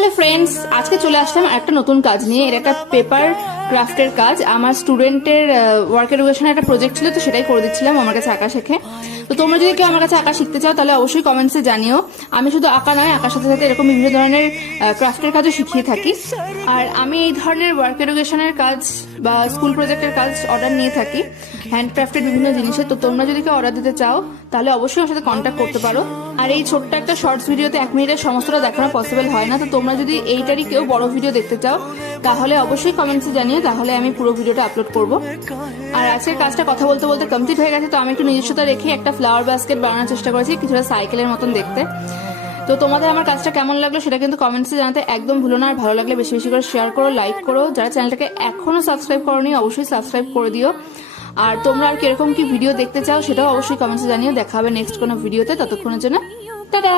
Hello friends, আজকে চলে আসলাম একটা নতুন কাজ নিয়ে। এটা একটা পেপার ক্রাফটের কাজ। আমার স্টুডেন্টের ওয়ার্ক এডুকেশনের একটা প্রজেক্ট ছিল, তো সেটাই করে দিচ্ছিলাম আমার কাছে আঁকা শেখে। তো তোমরা যদি কেউ আমার কাছে আঁকা শিখতে চাও তাহলে অবশ্যই কমেন্টসে জানিও। আমি শুধু আঁকা নয়, আঁকার সাথে সাথে এরকম বিভিন্ন ধরনের ক্রাফটের কাজও শিখিয়ে থাকি। আর আমি এই ধরনের ওয়ার্ক এডুকেশনের কাজ বা স্কুল প্রজেক্টের কাজ অর্ডার নিয়ে থাকি, হ্যান্ডক্রাফটের বিভিন্ন জিনিসের। তো তোমরা যদি কেউ অর্ডার দিতে চাও তাহলে অবশ্যই আমার সাথে কন্ট্যাক্ট করতে পারো। আর এই ছোট্ট একটা শর্টস ভিডিওতে 1 মিনিটের সমস্তটা দেখানো পসিবল হয় না। তো তোমরা যদি এইটারই কেউ বড় ভিডিও দেখতে চাও তাহলে অবশ্যই কমেন্টসে জানিও, তাহলে আমি পুরো ভিডিওটা আপলোড করব। আর আজকের কাজটা কথা বলতে বলতে কমপ্লিট হয়ে গেছে। তো আমি একটু নিজস্বতা রেখে একটা ফ্লাওয়ার বাস্কেট বানানোর চেষ্টা করেছি, কিছুটা সাইকেলের মতন দেখতে। তো তোমাদের আমার কাজটা কেমন লাগলো সেটা কিন্তু কমেন্টসে জানাতে একদম ভুলো না। আর ভালো লাগলে বেশি বেশি করে শেয়ার করো, লাইক করো। যারা চ্যানেলটাকে এখনো সাবস্ক্রাইব করোনি অবশ্যই সাবস্ক্রাইব করে দিও। আর তোমরা আর কিরকম কি ভিডিও দেখতে চাও সেটাও অবশ্যই কমেন্টসে জানিও। দেখা হবে নেক্সট কোনো ভিডিওতে। ততক্ষণের জন্য টাটা।